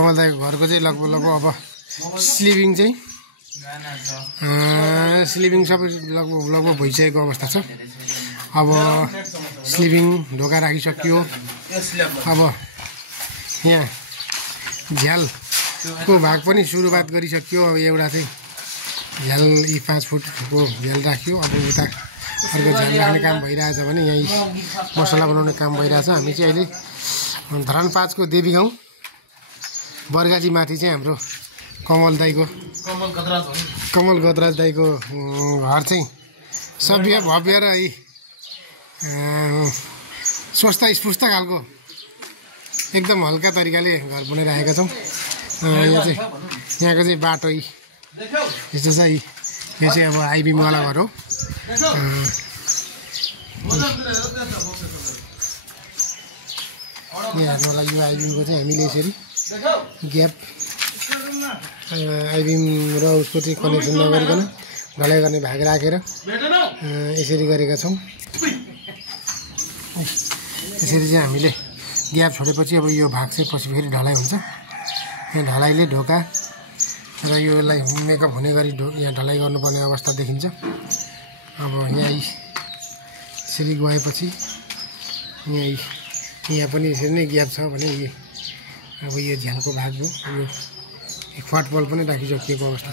कमल दाइको घरको चाहिँ लगभग अब स्लिभिङ चाहिँ स्लिभिङ सबै लगभग भइसकेको अवस्था छ। अब स्लिभिङ ढोका राखिसकियो। अब यहाँ झ्यालको भाग पनि सुरुवात गरिसकियो। अब एउटा चाहिँ झ्याल यी 5 फुटको झ्याल राखियो। अब उता अर्को झ्याल राख्ने काम भइरहेछ भने यहीँ मसला बनाउने काम भइरहेछ। हामी चाहिँ अहिले धरान 5 को देवी गाउँ बरगाजी माथि चाहिँ हाम्रो कमल गदराज दाईको घर चाहिँ सभ्य भव्य र स्वस्थ स्फूर्त खालको एकदम हल्का तरिकाले घर बनाइरहेका छौँ। यो चाहिँ यहाँको चाहिँ बाटो यस्तो छ। यो चाहिँ अब आइबिमवाला घर हो। यहाँ हेर्नुलाई यो आइबिमको चाहिँ हामीले यसरी ग्याप आइबिम र उसको चाहिँ कनेक्सन नगरिकन ढलाइ गर्ने भाग राखेर यसरी गरेका छौँ। यसरी चाहिँ हामीले ग्याप छोडेपछि अब यो भाग चाहिँ पछि फेरि ढलाइ हुन्छ। यहाँ ढलाइले ढोका र योलाई मेकअप हुने गरी यहाँ ढलाइ गर्नुपर्ने अवस्था देखिन्छ। अब यहाँ यसरी गएपछि यहाँ पनि यसरी नै ग्याप छ भने अब यो झ्यालको भाग हो। यो फटबल पनि राखिसकिएको अवस्था छ।